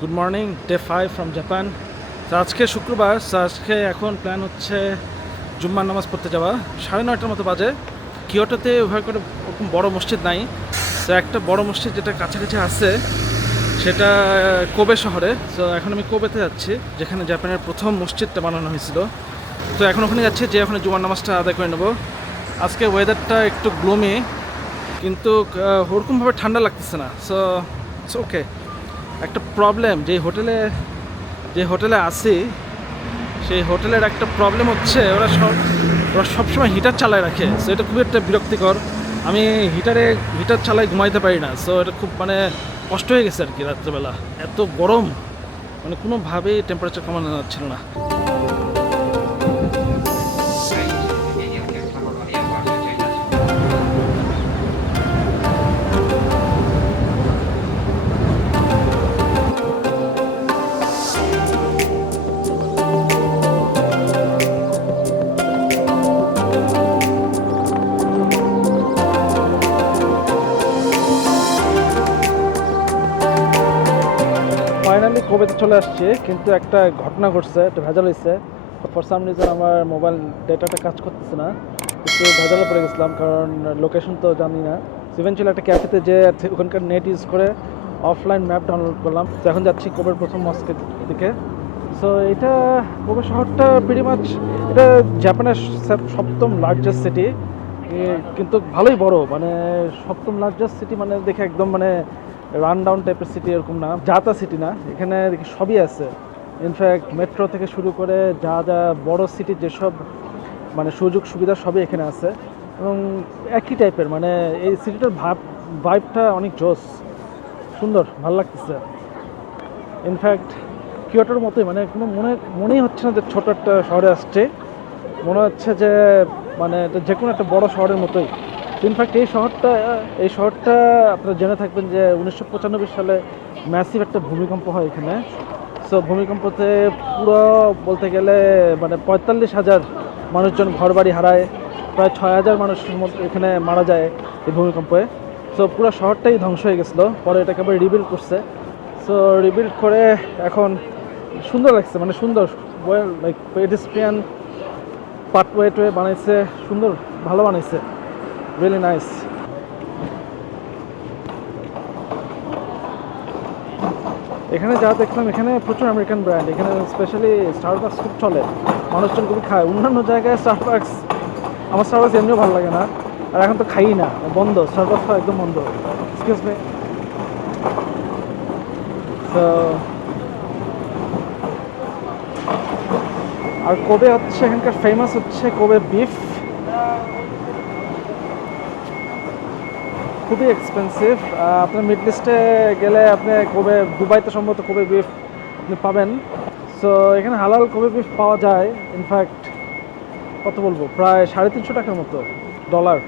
Good morning day five from Japan আজকে শুক্রবার আজকে এখন প্ল্যান হচ্ছে জুম্মার নামাজ পড়তে যাওয়া। সাড়ে নয়টার মতো বাজে। কিয়োটোতে ওভাবে করে ওরকম বড় মসজিদ নাই। তো একটা বড় মসজিদ যেটা কাছাকাছি আছে, সেটা কোবে শহরে। তো এখন আমি কোবেতে যাচ্ছি, যেখানে জাপানের প্রথম মসজিদটা বানানো হয়েছিল। তো এখন ওখানে যাচ্ছি যে ওখানে জুমার নামাজটা আদায় করে নেব। আজকে ওয়েদারটা একটু গ্লোমি কিন্তু ওরকমভাবে ঠান্ডা লাগতেছে না। সো ওকে একটা প্রবলেম যে হোটেলে যে হোটেলে আসি সেই হোটেলের একটা প্রবলেম হচ্ছে, ওরা সব, ওরা সবসময় হিটার চালায় রাখে। সো এটা খুবই একটা বিরক্তিকর। আমি হিটারে হিটার চালায় ঘুমাইতে পারি না। সো এটা খুব মানে কষ্ট হয়ে গেছে আর কি রাত্রেবেলা। এত গরম। মানে কোনোভাবেই টেম্পারেচার কমানো যাচ্ছিল না। ফাইনালি চলে আসছি, কিন্তু একটা ঘটনা ঘটছে, একটা ভেজাল হয়েছে ফর সাম রিজন আমার মোবাইল ডেটাটা কাজ করতেছে না। একটু ভেজালে পড়ে গেছিলাম, কারণ লোকেশন তো জানি না। ইভেনচুয়ালি একটা ক্যাফেতে যে ওখানকার নেট ইউজ করে অফলাইন ম্যাপ ডাউনলোড করলাম। তো এখন যাচ্ছি কোবের প্রথম মস্কের দিকে। সো এটা কোবে শহরটা প্রিটি মাছ এটা জাপানের সপ্তম লার্জেস্ট সিটি কিন্তু ভালোই বড় মানে সপ্তম লার্জেস্ট সিটি মানে দেখে একদম মানে রান ডাউন টাইপের সিটি এরকম না, যাতা সিটি না, এখানে দেখি সবই আছে। ইনফ্যাক্ট মেট্রো থেকে শুরু করে যা যা বড় সিটির যেসব মানে সুযোগ সুবিধা সবই এখানে আছে। এবং একই টাইপের মানে এই সিটিটার ভাব ভাইবটা অনেক জোস। সুন্দর, ভালো লাগতেছে। ইনফ্যাক্ট কিয়োটোর মতোই মানে কোনো মনে, মনেই হচ্ছে না যে ছোট একটা শহরে আসছে। মনে হচ্ছে যে মানে যে কোনো একটা বড় শহরের মতোই। ইনফ্যাক্ট এই শহরটা এই শহরটা আপনারা জেনে থাকবেন যে উনিশশো পঁচানব্বই সালে ম্যাসিভ একটা ভূমিকম্প হয় এখানে। সো ভূমিকম্পতে পুরো বলতে গেলে মানে পঁয়তাল্লিশ হাজার মানুষজন ঘরবাড়ি হারায়, প্রায় ছয় হাজার মানুষ এখানে মারা যায় এই ভূমিকম্পে। সো পুরো শহরটাই ধ্বংস হয়ে গেছিল। পরে এটাকে আবার রিবিল্ড করছে। সো রিবিল্ড করে এখন সুন্দর লাগছে মানে সুন্দর। লাইক পেডিস্ট্রিয়ান পাটওয়ে টয়ে বানাইছে, সুন্দর, ভালো বানাইছে। রিয়েলি নাইস এখানে যা দেখলাম, এখানে প্রচুর আমেরিকান ব্র্যান্ড এখানে স্পেশালি স্টারবাক্স খুব চলে। মানুষজন খুবই খায়। অন্যান্য জায়গায় স্টারবাক্স আমার স্টারবাক্স এমনিও ভালো লাগে না। আর এখন তো খাই না। বন্ধ। স্টারবাক্স একদম বন্ধ। এক্সকিউজ মি তো আর কোবে হচ্ছে? এখানকার ফেমাস হচ্ছে কোবে বিফ খুবই এক্সপেন্সিভ আপনার মিড লিস্টে গেলে আপনি কবে দুবাইতে সম্ভবত কবে বিফ আপনি পাবেন। সো এখানে হালাল কবে বিফ পাওয়া যায়। ইনফ্যাক্ট কত বলব? প্রায় সাড়ে তিনশো টাকার মতো ডলার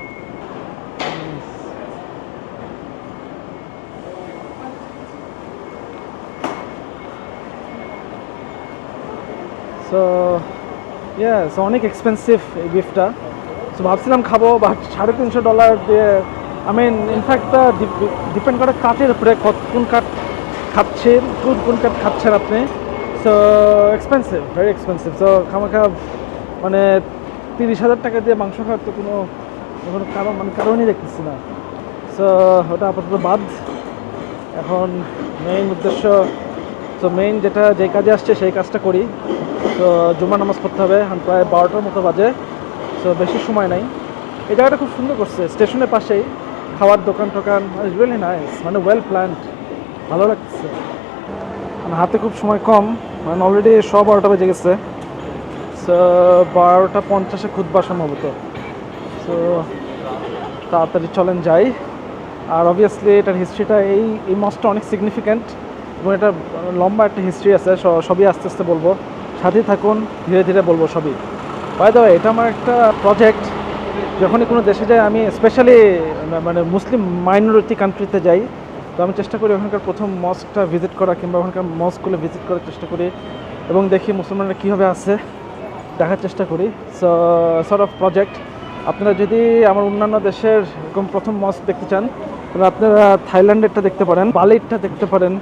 সো অনেক এক্সপেন্সিভ এই গিফটটা সো ভাবছিলাম খাব বাট সাড়ে তিনশো ডলার দিয়ে আই মিন ইনফ্যাক্ট ডিপেন্ড করে কাঠের উপরে কোন কাঠ খাচ্ছেন কোন কোন কাঠ খাচ্ছেন আপনি so expensive very expensive so খামাখা মানে তিরিশ হাজার টাকা দিয়ে মাংস খাওয়ার তো কোনো কোনো কারণ মানে কারণই দেখতেছি না। সো ওটা আপাতত বাদ। এখন মেইন উদ্দেশ্য তো মেইন যেটা, যে কাজে আসছে, সেই কাজটা করি। তো জুমা নামাজ পড়তে হবে প্রায় বারোটার মতো বাজে। তো বেশি সময় নাই। এই জায়গাটা খুব সুন্দর করছে, স্টেশনের পাশেই। খাওয়ার দোকান টোকান রিয়েলি নাইস মানে ওয়েল প্ল্যান্ড ভালো লাগছে। মানে হাতে খুব সময় কম মানে অলরেডি স বারোটা বেজে গেছে। সো বারোটা পঞ্চাশে খুদবা সম্ভবত সো তাড়াতাড়ি চলেন যাই। আর অবভিয়াসলি এটার হিস্ট্রিটা এই এই মাসটা অনেক সিগনিফিক্যান্ট এবং এটা লম্বা একটা হিস্ট্রি আছে সবই আস্তে আস্তে বলব। সাথেই থাকুন, ধীরে ধীরে বলব সবই। বাই দ্য এটা আমার একটা প্রজেক্ট যখনই কোনো দেশে যাই, আমি স্পেশালি মানে মুসলিম মাইনরিটি কান্ট্রিতে যাই, তো আমি চেষ্টা করি ওখানকার প্রথম মস্কটা ভিজিট করা কিংবা ওখানকার মস্কগুলো ভিজিট করার চেষ্টা করি এবং দেখি মুসলমানরা কীভাবে আছে, দেখার চেষ্টা করি। সর অফ প্রজেক্ট আপনারা যদি আমার অন্যান্য দেশের এরকম প্রথম মস্ক দেখতে চান, তাহলে আপনারা থাইল্যান্ডেরটা দেখতে পারেন, বালিরটা দেখতে পারেন।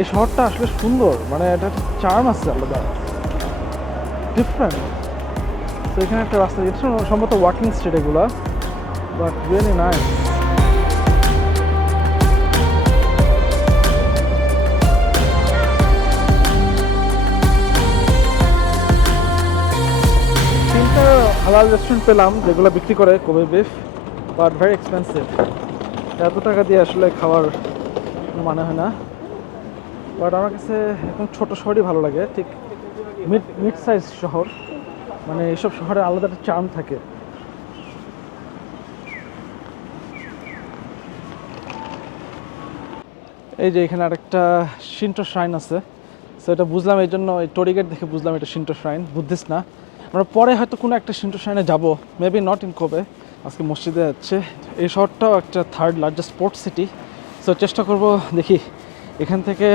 এই শহরটা আসলে সুন্দর মানে এটা চার্ম আছে আলাদা। ডিফারেন্ট তো এখানে একটা রাস্তা এটা সম্ভবত ওয়াকিং স্ট্রিট এগুলো বাট রিয়েলি নাইস তিনটা হালাল রেস্টুরেন্ট পেলাম, যেগুলো বিক্রি করে Kobe beef but very expensive এত টাকা দিয়ে আসলে খাওয়ার মানে হয় না বাট আমার কাছে এখন ছোটো শহরই ভালো লাগে, ঠিক মিড মিড সাইজ শহর মানে এইসব শহরে আলাদা একটা চার্ম থাকে। এই যে এখানে আরেকটা সিন্টো শ্রাইন আছে। সো এটা বুঝলাম এই জন্য, এই টোরিগেট দেখে বুঝলাম এটা সিন্টো শ্রাইন বুদ্ধিস্ট না। আমরা পরে হয়তো কোনো একটা সিন্টো শ্রাইনে যাব মেবি নট ইন কোবে আজকে মসজিদে যাচ্ছে। এই শহরটাও একটা third largest sports city so চেষ্টা করব, দেখি, এখান থেকে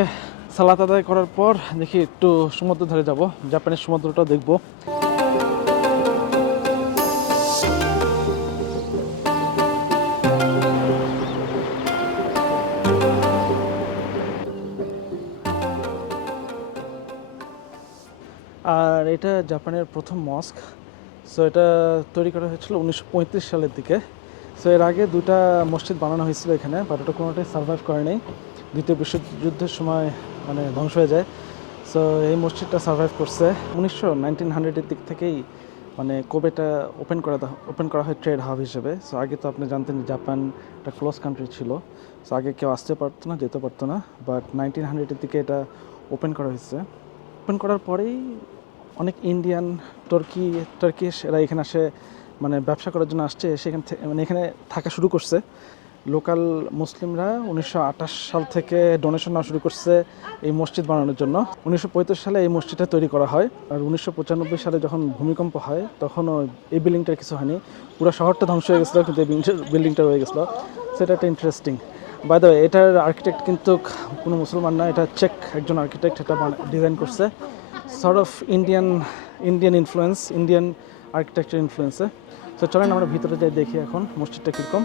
সালাত আদায় করার পর দেখি একটু সমুদ্র ধারে যাব, জাপানের সমুদ্রটা দেখব। আর এটা জাপানের প্রথম মস্ক। সো এটা তৈরি করা হয়েছিল উনিশশো পঁয়ত্রিশ সালের দিকে। সো এর আগে দুটা মসজিদ বানানো হয়েছিল এখানে বাট ওটা কোনোটাই সার্ভাইভ করে নেই দ্বিতীয় বিশ্বযুদ্ধের সময় মানে ধ্বংস হয়ে যায়। সো এই মসজিদটা সার্ভাইভ করছে। উনিশশো নাইনটিন হান্ড্রেডের দিক থেকেই মানে কোবেটা ওপেন করা ওপেন করা হয় ট্রেড হাব হিসেবে। সো আগে তো আপনি জানতেন জাপান একটা ক্লোজ কান্ট্রি ছিল। সো আগে কেউ আসতে পারতো না, যেতে পারতো না। বাট নাইনটিন হান্ড্রেডের দিকে এটা ওপেন করা হয়েছে। ওপেন করার পরেই অনেক ইন্ডিয়ান টর্কি টার্কিশ এরা এখানে আসে মানে ব্যবসা করার জন্য আসছে। সেখান থেকে মানে এখানে থাকা শুরু করছে। লোকাল মুসলিমরা উনিশশো আঠাশ সাল থেকে ডোনেশন নেওয়া শুরু করছে এই মসজিদ বানানোর জন্য। উনিশশো পঁয়ত্রিশ সালে এই মসজিদটা তৈরি করা হয় আর উনিশশো পঁচানব্বই সালে যখন ভূমিকম্প হয় তখনও এই বিল্ডিংটার কিছু হয়নি। পুরো শহরটা ধ্বংস হয়ে গেছিল, কিন্তু এই বিল্ডিংটা রয়ে গেছিল। সেটা একটা ইন্টারেস্টিং বাই দ্য এটার আর্কিটেক্ট কিন্তু কোনো মুসলমান না, এটা চেক একজন আর্কিটেক্ট এটা ডিজাইন করছে। Sort of Indian Indian influence Indian architecture ইনফ্লুয়েন্সে তো চলেন আমরা ভিতরে যাই, দেখি এখন মসজিদটা কীরকম।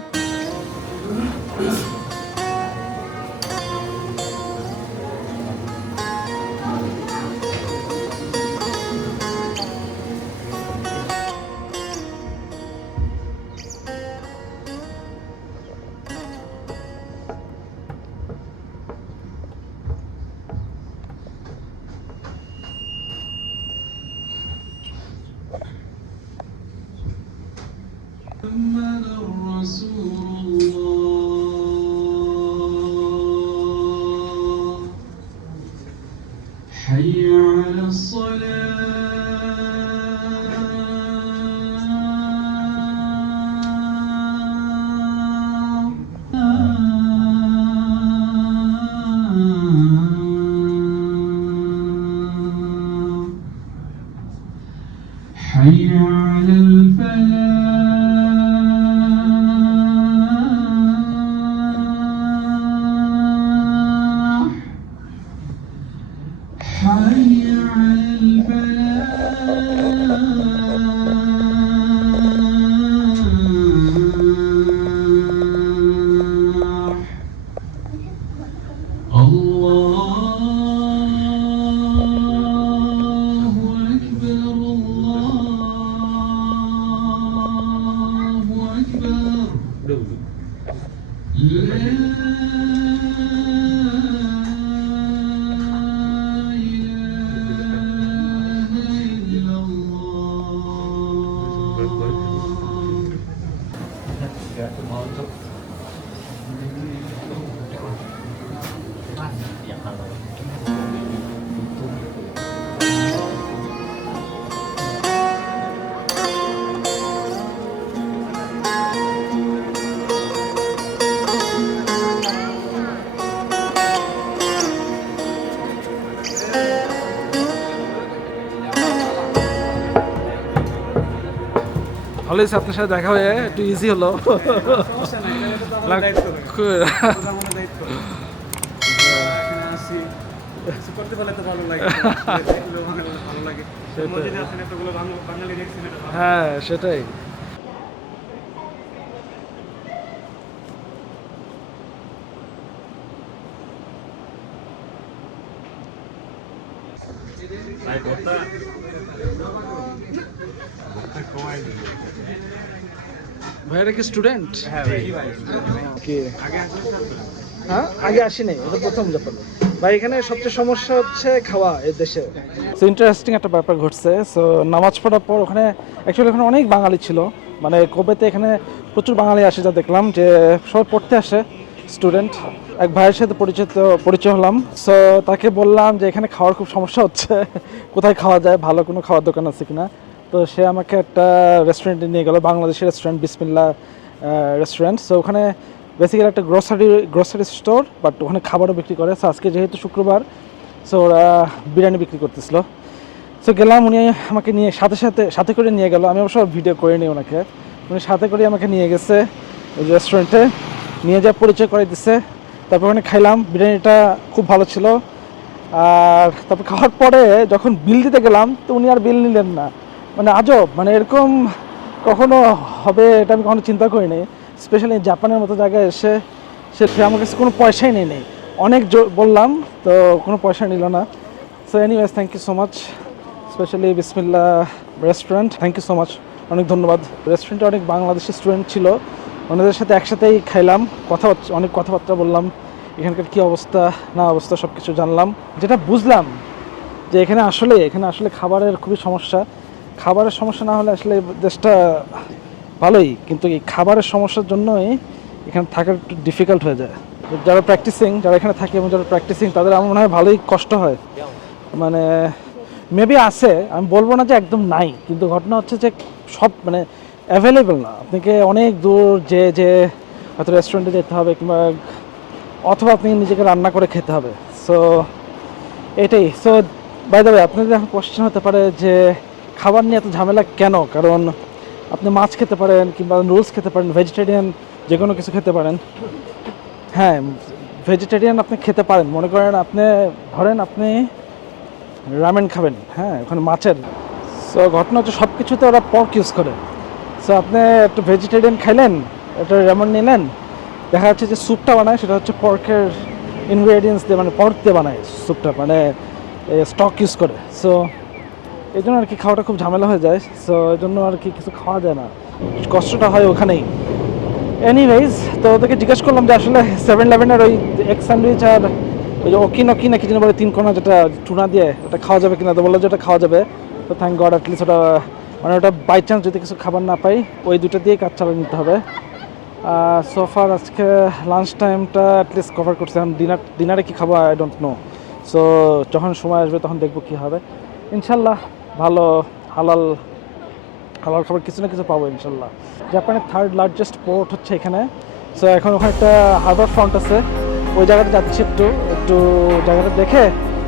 محمد الرسول. حي على الصلاة. হয়েছে আপনার সাথে দেখা হয়ে একটু ইজি হলো লাগে সেটাই। মসজিদে এটা ভালো। হ্যাঁ কি স্টুডেন্ট হ্যাঁ হ্যাঁ আগে আসিনি এটা প্রথম যখন। ভাই এখানে সবচেয়ে সমস্যা হচ্ছে খাওয়া এই দেশে। সো ইন্টারেস্টিং একটা ব্যাপার ঘটছে। সো নামাজ পড়ার পর ওখানে অ্যাকচুয়ালি ওখানে অনেক বাঙালি ছিল। মানে কোবেতে এখানে প্রচুর বাঙালি আসে যা দেখলাম যে সবাই পড়তে আসে স্টুডেন্ট এক ভাইয়ের সাথে পরিচিত পরিচয় হলাম। সো তাকে বললাম যে এখানে খাওয়ার খুব সমস্যা হচ্ছে। কোথায় খাওয়া যায়? ভালো কোনো খাওয়ার দোকান আছে কিনা? তো সে আমাকে একটা রেস্টুরেন্টে নিয়ে গেল, Bangladeshi restaurant Bismillah restaurant so ওখানে বেসিক্যালি একটা গ্রোসারি গ্রোসারি স্টোর বাট ওখানে খাবারও বিক্রি করে। সো আজকে যেহেতু শুক্রবার সো ওরা বিরিয়ানি বিক্রি করতেছিল। সো গেলাম, উনি আমাকে নিয়ে সাথে সাথে সাথে করে নিয়ে গেল। আমি অবশ্য ভিডিও করে নিই ওনাকে। উনি সাথে করে আমাকে নিয়ে গেছে ওই রেস্টুরেন্টে নিয়ে যা পরিচয় করে দিচ্ছে তারপর ওখানে খাইলাম। বিরিয়ানিটা খুব ভালো ছিল। আর তারপর খাওয়ার পরে যখন বিল দিতে গেলাম, তো উনি আর বিল নিলেন না। মানে আজব মানে এরকম কখনো হবে এটা আমি কখনো চিন্তা করিনি। স্পেশালি জাপানের মতো জায়গায় এসে, সে আমার কাছে কোনো পয়সাই নেই নেই। অনেক বললাম, তো কোনো পয়সা নিল না। So anyways thank you so much specially Bismillah restaurant thank you so much অনেক ধন্যবাদ। রেস্টুরেন্টে অনেক বাংলাদেশি স্টুডেন্ট ছিল, ওনাদের সাথে একসাথেই খাইলাম, কথা অনেক কথাবার্তা বললাম, এখানকার কী অবস্থা, না অবস্থা সব কিছু জানলাম। যেটা বুঝলাম যে এখানে আসলে এখানে আসলে খাবারের খুবই সমস্যা খাবারের সমস্যা না হলে আসলে দেশটা ভালোই, কিন্তু এই খাবারের সমস্যার জন্যই এখানে থাকার একটু ডিফিকাল্ট হয়ে যায়। যারা প্র্যাকটিসিং যারা এখানে থাকে এবং যারা প্র্যাকটিসিং তাদের আমার মনে হয় ভালোই কষ্ট হয়। মানে মেবি আছে, আমি বলব না যে একদম নাই, কিন্তু ঘটনা হচ্ছে যে সব মানে অ্যাভেলেবেল না। আপনাকে অনেক দূর যে যে হয়তো রেস্টুরেন্টে যেতে হবে কিংবা অথবা আপনি নিজেকে রান্না করে খেতে হবে। সো এটাই। সো বাই দ্য আপনাদের এখন কোশ্চেন হতে পারে যে খাবার নিয়ে এত ঝামেলা কেন? কারণ আপনি মাছ খেতে পারেন কিংবা নুডলস খেতে পারেন ভেজিটেরিয়ান যে কোনো কিছু খেতে পারেন। হ্যাঁ ভেজিটেরিয়ান আপনি খেতে পারেন। মনে করেন আপনি, ধরেন আপনি রামেন খাবেন হ্যাঁ ওখানে মাছের। সো ঘটনা হচ্ছে সব কিছুতে ওরা পর্ক ইউজ করে। সো আপনি একটু ভেজিটেরিয়ান খাইলেন, একটা রেমন নিলেন, দেখা যাচ্ছে যে স্যুপটা বানায়, সেটা হচ্ছে পর্কের ইনগ্রেডিয়েন্টস দিয়ে মানে পর্ক দিয়ে বানায়, স্যুপটা মানে স্টক ইউজ করে। সো এই জন্য আর কি খাওয়াটা খুব ঝামেলা হয়ে যায় সো এই জন্য আর কি কিছু খাওয়া যায় না। কষ্টটা হয় ওখানেই। এনিওয়েজ তো ওদেরকে জিজ্ঞেস করলাম যে আসলে সেভেন ইলেভেনের ওই এগ স্যান্ডউইচ আর ওই যে ওকি নকি নাকি যেন বলে তিন কোনা যেটা টুনা দিয়ে, ওটা খাওয়া যাবে কিনা? তো বলল যে ওটা খাওয়া যাবে। তো থ্যাংক গড অ্যাটলিস্ট ওটা মানে ওটা বাই চান্স যদি কিছু খাবার না পাই, ওই দুটো দিয়ে কাজ চালিয়ে নিতে হবে। সোফার আজকে লাঞ্চ টাইমটা অ্যাটলিস্ট কভার করছে। এখন ডিনার ডিনারে কী খাব? আই ডোন্ট নো সো যখন সময় আসবে তখন দেখব কী হবে। ইনশাল্লাহ। হালাল হালাল খাবার কিছু না কিছু পাবো ইনশাল্লাহ। জাপানের থার্ড লার্জেস্ট পোর্ট হচ্ছে এখানে। সো এখন ওখানে একটা হারবার ফ্রন্ট আছে। ওই জায়গাটা যাচ্ছি একটু একটু জায়গাটা দেখে,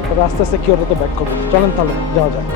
তবে আস্তে আস্তে কি ওটা তো ব্যাক করব। চলেন তাহলে, যাওয়া যাক।